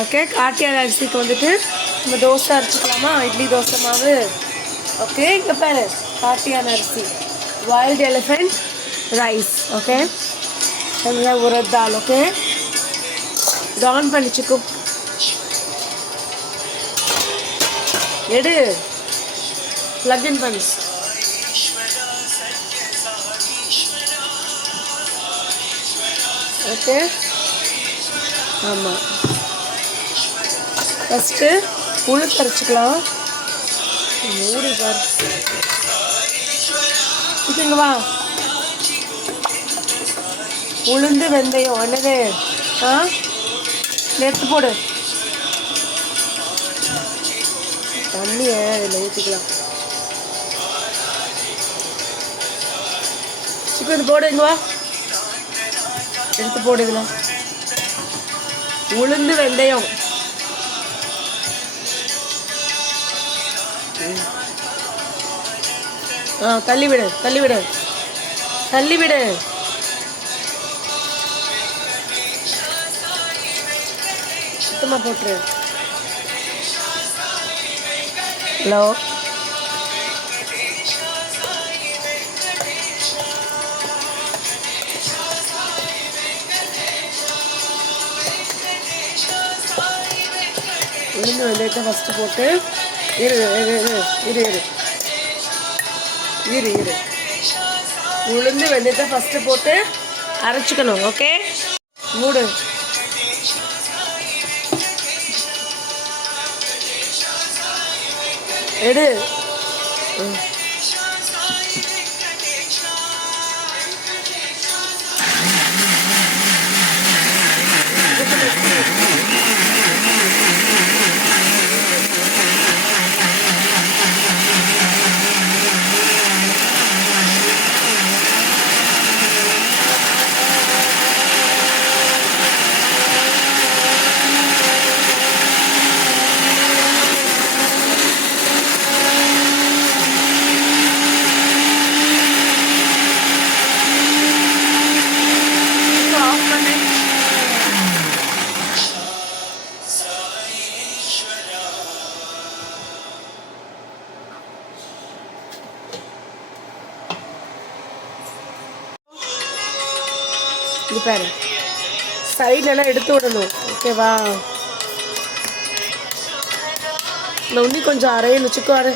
ஓகே, காட்டியான அரிசிக்கு வந்துட்டு நம்ம தோசை அரைச்சிக்கலாமா, இட்லி தோசை மாவு. ஓகே, இங்கே பாரு காட்டியான அரிசி, வைல்ட் எலிஃபெண்ட் ரைஸ். ஓகே, உரத் தால். ஓகே, இது ஆன் பண்ணிச்சுக்கோ, எடு, ப்ளக் இன் பண்ணு. ஓகே, ஆமாம். ஃபஸ்ட்டு உளுந்து அரைச்சிக்கலாம். மூடி பார், இங்கே வா. உளுந்து வெந்தயம் என்னது? எடுத்து போடு. தண்ணியை இதில் ஊற்றிக்கலாம். சிக்கன் போடு, இங்கே வா, எடுத்து போடு. இதில் உளுந்து வெந்தயம். தள்ளி விடு, தள்ளி விடு, தள்ளி விடு. சுத்தமாக போட்டுரு. ஹலோ, உளுந்து வெந்தயத்தை ஃபஸ்ட்டு போட்டு இரு இரு இரு இரு இரு இரு உளுந்து வெந்தயத்தை ஃபஸ்ட்டு போட்டு அரைச்சிக்கணும். ஓகே, மூடு. எடு. இது பாரு, சைட்லலாம் எடுத்து விடணும். ஓகேவா? நான் இன்னும் கொஞ்சம் அரையணும். வச்சுக்கோ, அரை.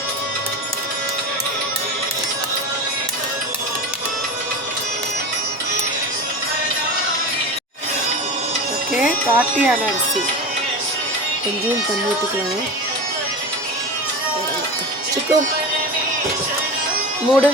ஓகே, காட்டியான அரிசி கொஞ்சம் தண்ணி ஊற்றிக்கலாம். சிக்கோ, மூடு.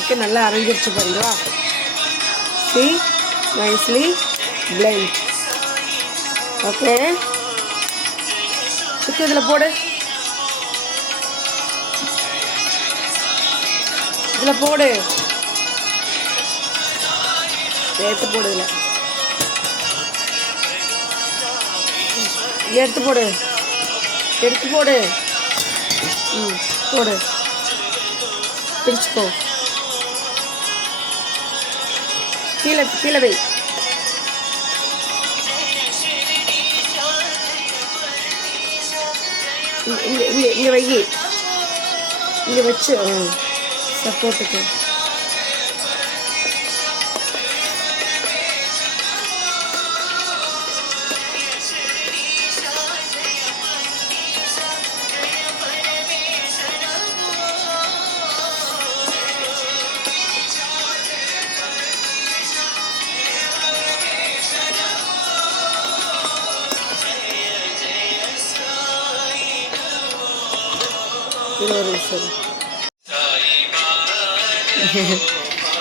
ஓகே, நல்லா அரைஞ்சிருச்சு பாருங்களா. See, nicely blend. ஓகே, சுக்கு இதில் போடு, இதில் போடு, எடுத்து போடு, இதில் எடுத்து போடு, எடுத்து போடு. போடு, பிடிச்சிக்கோ. கீழே கீழே வை. இங்கே இங்கே இங்கே வை, இங்கே வச்சு சப்போர்ட்டுக்கு. இது ஒரு விஷயம்.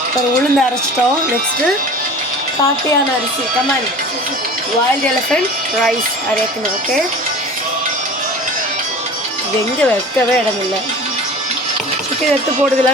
அப்புறம் உளுந்து அரைச்சிட்டோம். நெக்ஸ்ட்டு காட்டியான அரிசி. கமான், வைல்ட் எலிஃபென்ட் ரைஸ் அரைக்கணும். ஓகே, இது எங்கே வைக்கவே இடம் இல்லை. சிக்கன் எடுத்து போடுதுல.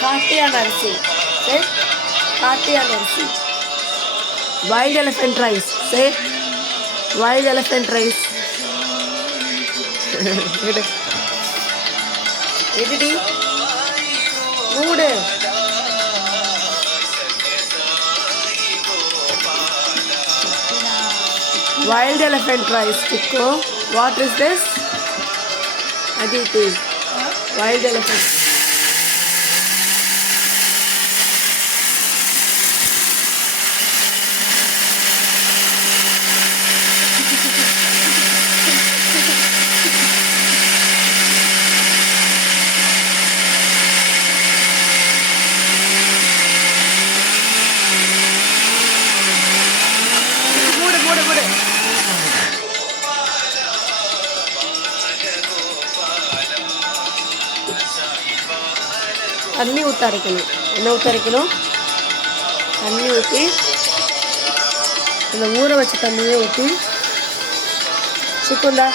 காட்டியான அரிசி, காட்டியான அரிசி. வைல்ட் எலிஃபென்ட் ரைஸ், சே வைல்ட் எலிஃபென்ட் ரைஸ். எதுடி மூடு. Wild elephant rice, Tikko. What is this? Aditi. Wild elephant. தண்ணி ஊற்ற அரைக்கணும். என்ன ஊற்ற அரைக்கணும்? தண்ணி ஊற்றி, இந்த ஊற வச்ச தண்ணியே ஊற்றி சிக்குந்தா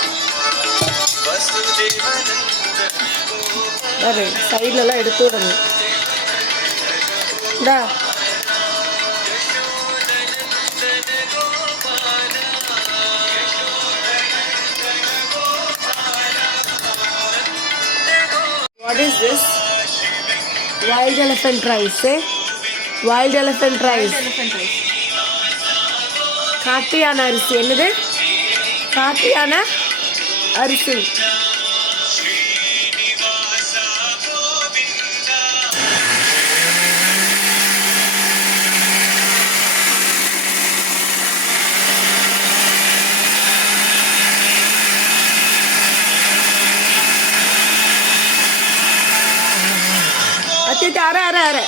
பாரு, சைட்லலாம் எடுத்து விடணும். இந்தா what is this? Wild elephant rice, eh? Wild elephant rice. காட்டியான அரிசி. என்னது? காட்டியான அரிசி. அரை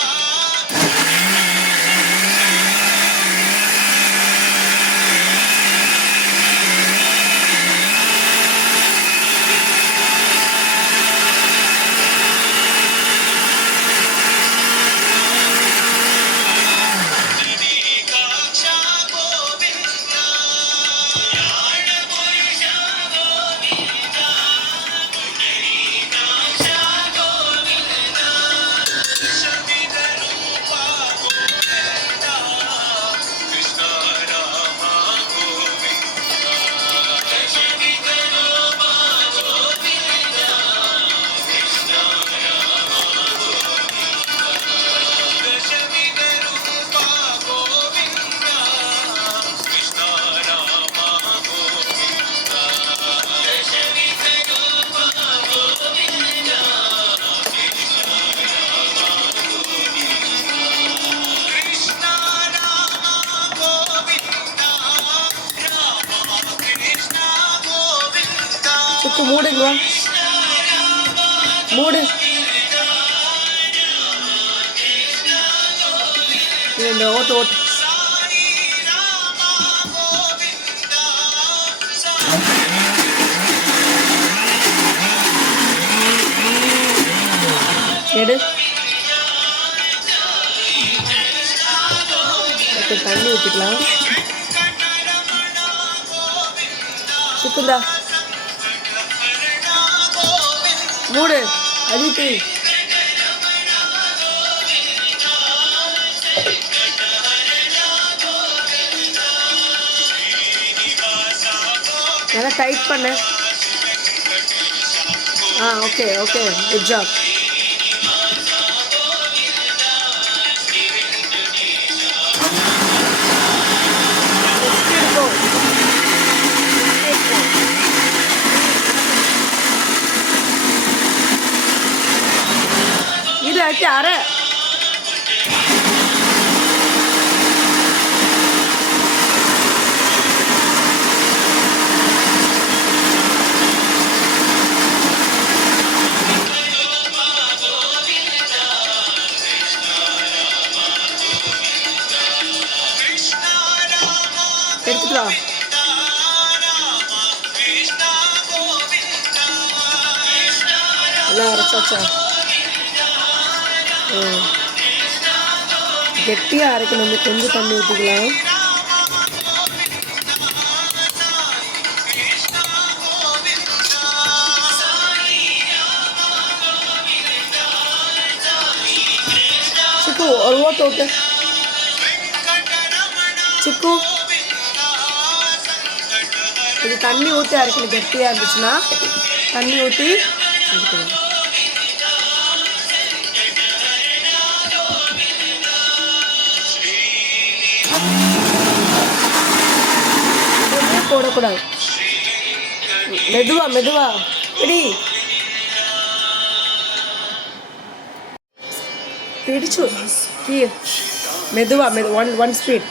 சிக்கு மூடுங்க, மூடு. இந்த ஓட்டு ஓட்டு எடு. தண்ணி ஊற்றிக்கலாம். சிக்குந்தா மூடு. அதித்தி நல்லா டைட் பண்ணு. Okay okay, good job. வச்சு அரை. எடுத்துக்கலாம். எல்லாம் அரைச்சாச்சா? கெட்டியாக அரைக்கணும். கொஞ்சம் தண்ணி ஊற்றிக்கலாம். சிக்கு ஒரு ஓட்டு ஓட்டு. சிக்கு இது தண்ணி ஊற்றி அரைக்கணும். கெட்டியாக இருந்துச்சுன்னா தண்ணி ஊற்றி அரைக்கணும். போடக்கூடாது. மெதுவா மெதுவா பிடி. பிடிச்சு மெதுவா ஒன் ஸ்பீட்.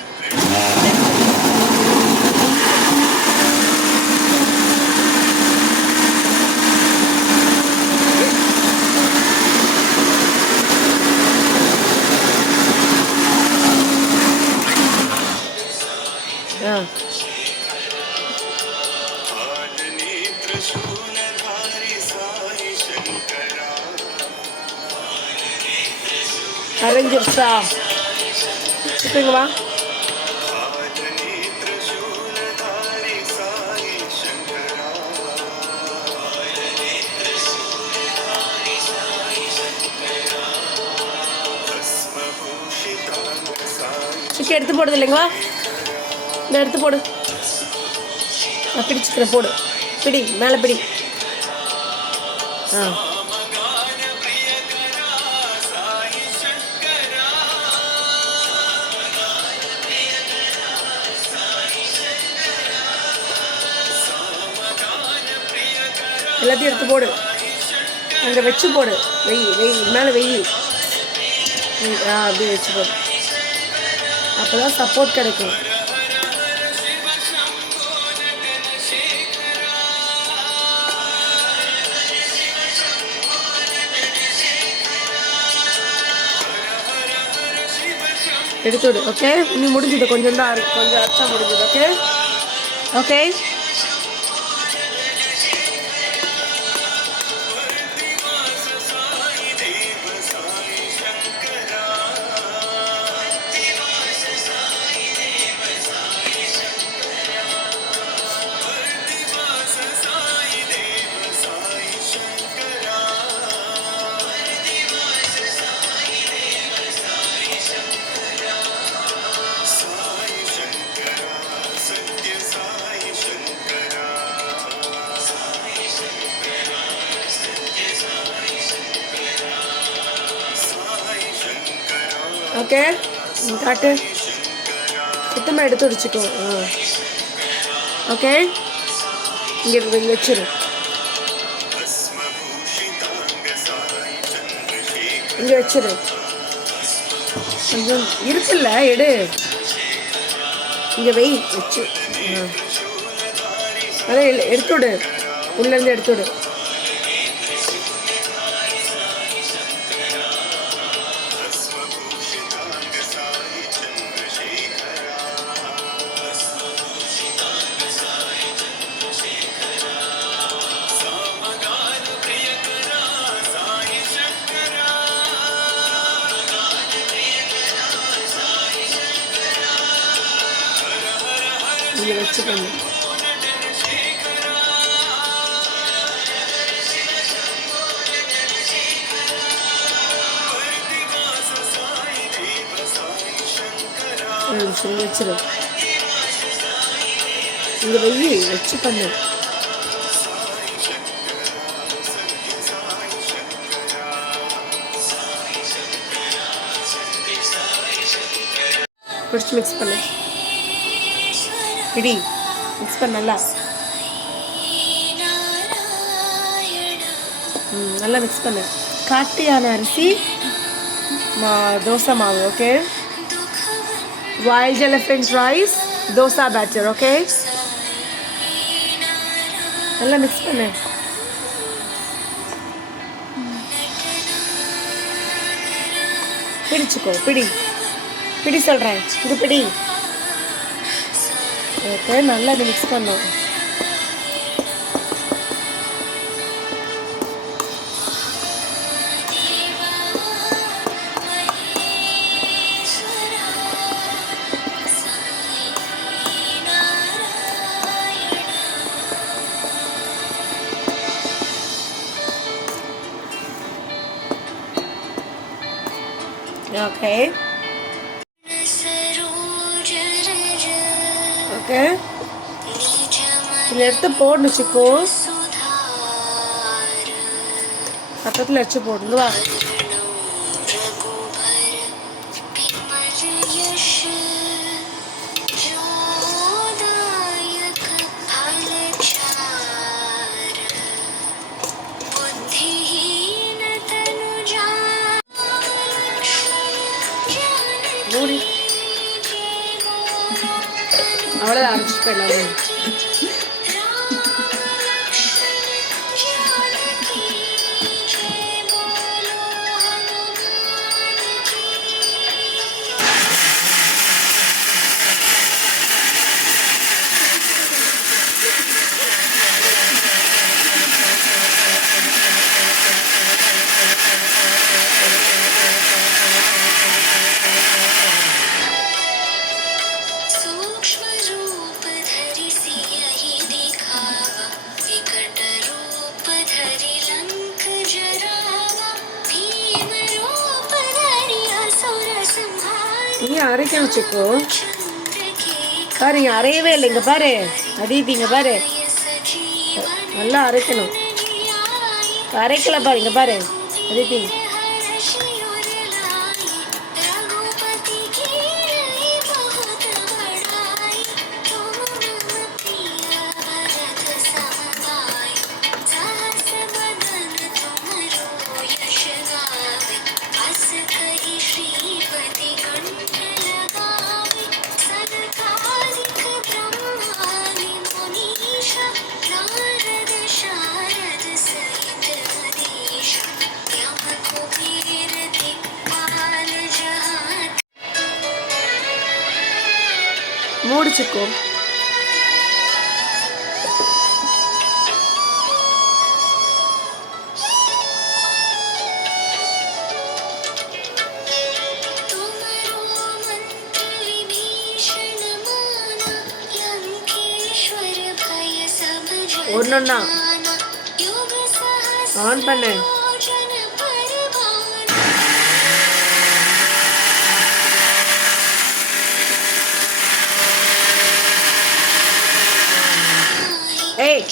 அரைஞ்சிருச்சா? வச்சுக்கோங்களா? சிக்கன் எடுத்து போடுது இல்லைங்களா? இந்த எடுத்து போடு. நான் பிடிச்சிக்கிறேன். போடு. பிடி மேலே பிடி. எல்லாத்தையும் எடுத்து போடு. அங்கே வச்சு போடு. வெய் மேலே வெய். அப்படியே வச்சு போடு. அப்போ தான் சப்போர்ட் கிடைக்கும். எடுத்து விடு. ஓகே, நீ முடிஞ்சுது. கொஞ்சம் தான் கொஞ்சம் அரைச்சா முடிஞ்சுது. Okay okay. ஓகே, காட்டு. சுத்தமாக எடுத்து வச்சுக்கோ. ஓகே, இங்கே வச்சிரு. இங்கே வச்சிரு. கொஞ்சம் இருக்குல்ல, எடு. இங்கே வெய் வச்சு. அதான் எடுத்து விடு. உள்ளேருந்து எடுத்து விடு. இங்கே வச்சுக்கணும். வச்சிரு. இங்கே வெயி வச்சு பண்ணு. பிடிச்சி மிக்ஸ் பண்ணு. பிடி மிக்ஸ் பண்ண நல்லா. நல்லா மிக்ஸ் பண்ணு. காட்டு யானை அரிசி dosa maavu, okay? Wild elephant rice, dosa batter, okay? எல்லாம் மிக்ஸ் பண்ணு. பிடிச்சுக்கோ, பிடி பிடி சொல்கிறேன், இது பிடி. ஓகே, நல்லா இது மிக்ஸ் பண்ணோம். Okay. Okay. இதில் எடுத்து போடணும் சிக்கோ. பக்கத்தில் வச்சு போடுங்க வா. அவ்வளோதான் அரைச்சிட்டு போயிடலாம். நீ அரைக்கணும் சிக்கோ. பாரு இங்கே அரையவே இல்லை. இங்கே பாரு அதித்தி, இங்கே பாரு நல்லா அரைக்கணும். அரைக்கல பாரு, இங்கே பாரு அதித்தி. மூடிச்சுக்கோ. ஒன்றுண்ணா ஆன் பண்ண. ஏய்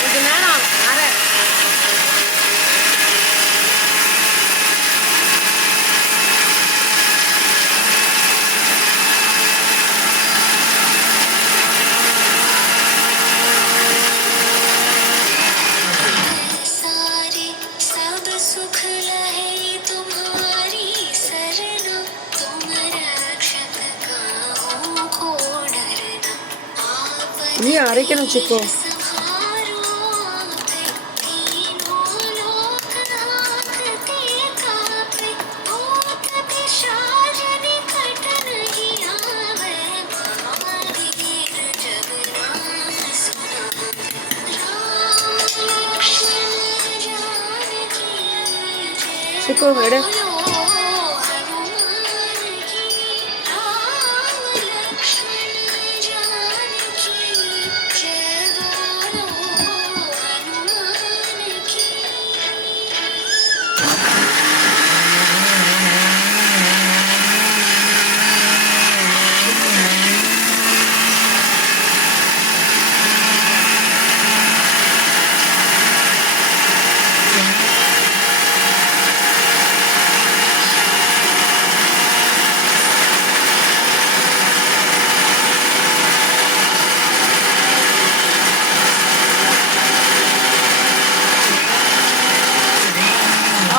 கொஞ்ச நேரம் அரை. நீ அரைக்கணும் சிக்கோ. சிக்கோ எடு.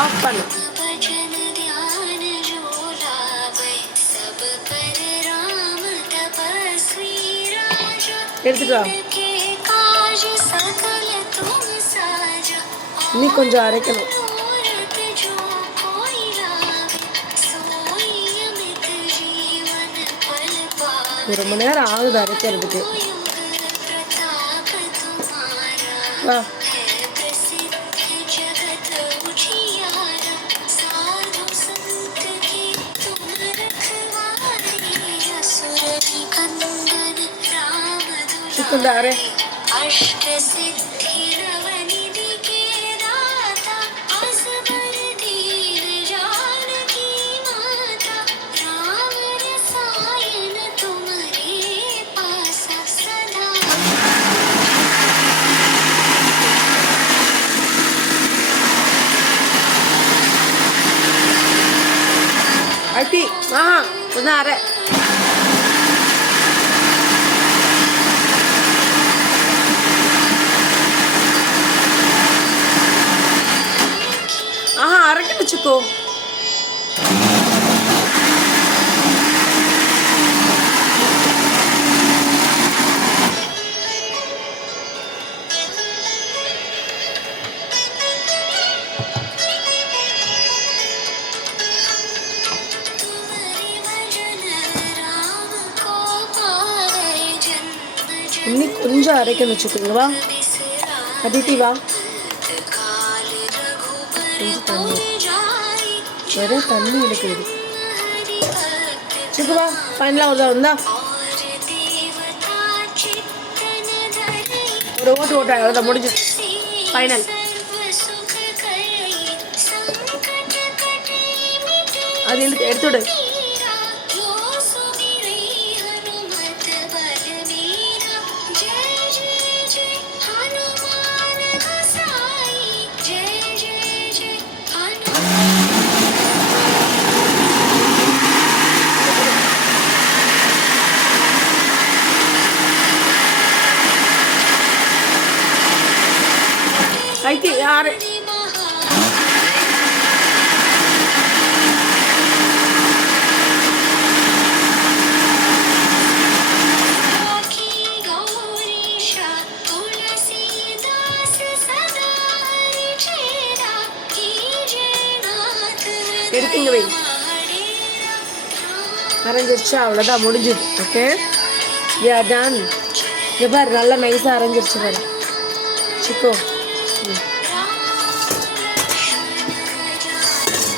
ஆஃப் பண்ணு. எடுத்துட்டு வா. இன்னும் கொஞ்சம் அரைக்கணும். ரொம்ப நேரம் ஆகுது அரைக்கிறதுக்கு. வா. चिकनदार Arti, benar. அரைக்க வச்சுக்கோ. இன்னும் கொஞ்சம் அரைக்க வச்சுக்கோங்க. வா அதித்தி வா. கொஞ்சம் தண்ணி வேற தண்ணி எடுக்குது. சிக்கு வா. ஃபைனலாக ஒரு வந்தா ஒரு ஓட்டு அதை முடிஞ்சு ஃபைனல். அது எடுத்துவிடு. ஐத்தி யாரு எடுத்தீங்க வை. அரைஞ்சிருச்சு, அவ்வளோதான் முடிஞ்சுது. Okay ya done. இங்கே பாரு நல்லா நைஸாக அரைஞ்சிருச்சு பாரு சிக்கோ.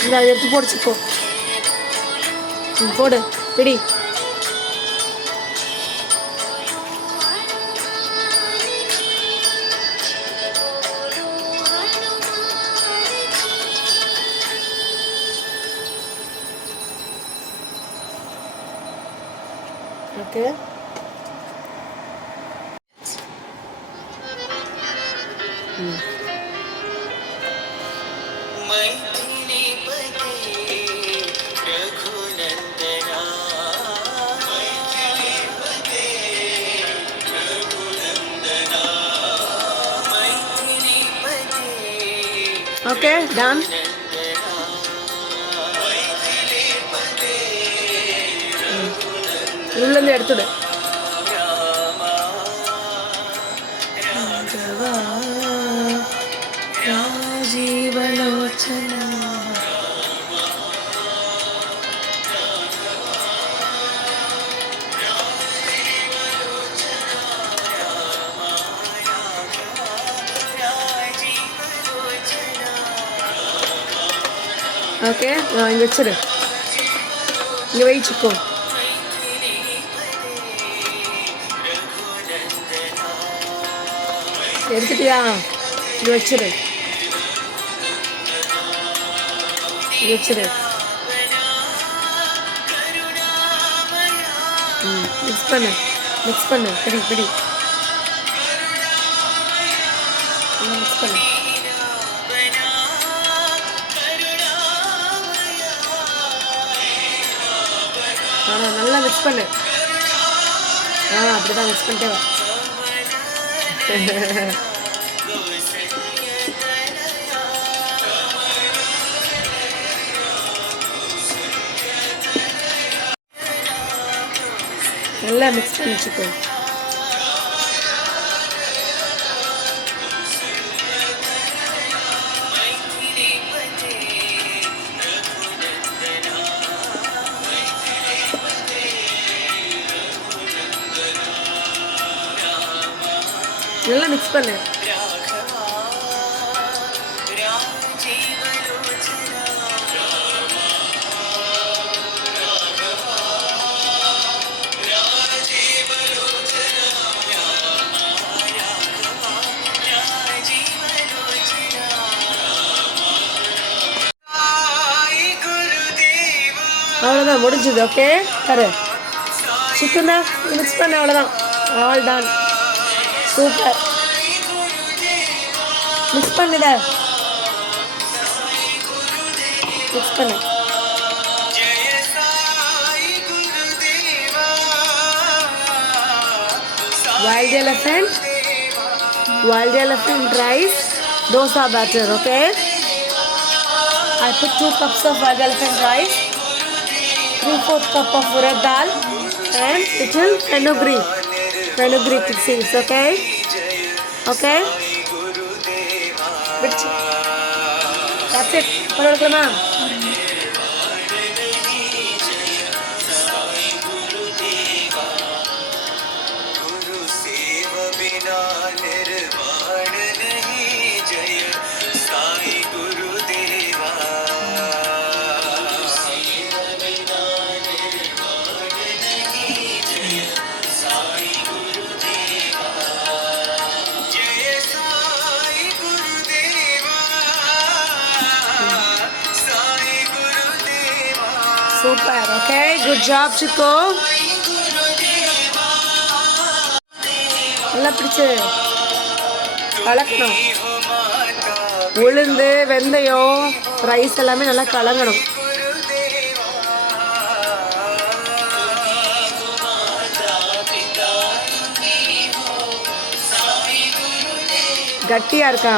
இந்த எடுத்து போடு சிக்கோ. போடு பிடி. Okay okay done. உள்ளேருந்து எடுத்துடு. ராஜீவலோச்சனா ஓகே இங்கே வச்சிரு. இங்கே வச்சுக்கோ. எடுத்துட்டியா? இங்கே வச்சிரு. இங்கே வச்சிரு. மிக்ஸ் பண்ணு, மிக்ஸ் பண்ணு. பிடி பிடி மிக்ஸ் பண்ணு. நல்லா மிக்ஸ் பண்ணு. அப்படிதான் மிக்ஸ் பண்ணிட்டே வா. நல்லா மிக்ஸ் பண்ணி வச்சுக்கோ. நல்லா மிக்ஸ் பண்ணு. அவ்வளோதான் முடிஞ்சது. ஓகே கரு சிக்கன் தான் மிக்ஸ் பண்ண, அவ்வளோதான். All done. சூப்பர். மிக்ஸ் பண்ணுத, மிக்ஸ் பண்ணு. Wild elephant rice dosa batter. Okay, I put 2 cups of wild elephant rice, 3/4 cup of urad dal, and little fenugreek seeds. Okay, that's it. Panodukalama. Super. Okay, good job Chico. நல்லா பிடிச்சு கலக்கணும். உளுந்து வெந்தயம் ரைஸ் எல்லாமே நல்லா கலங்கணும். கட்டியா இருக்கா?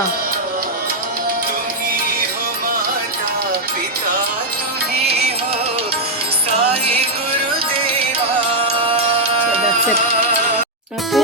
So that's it. Okay.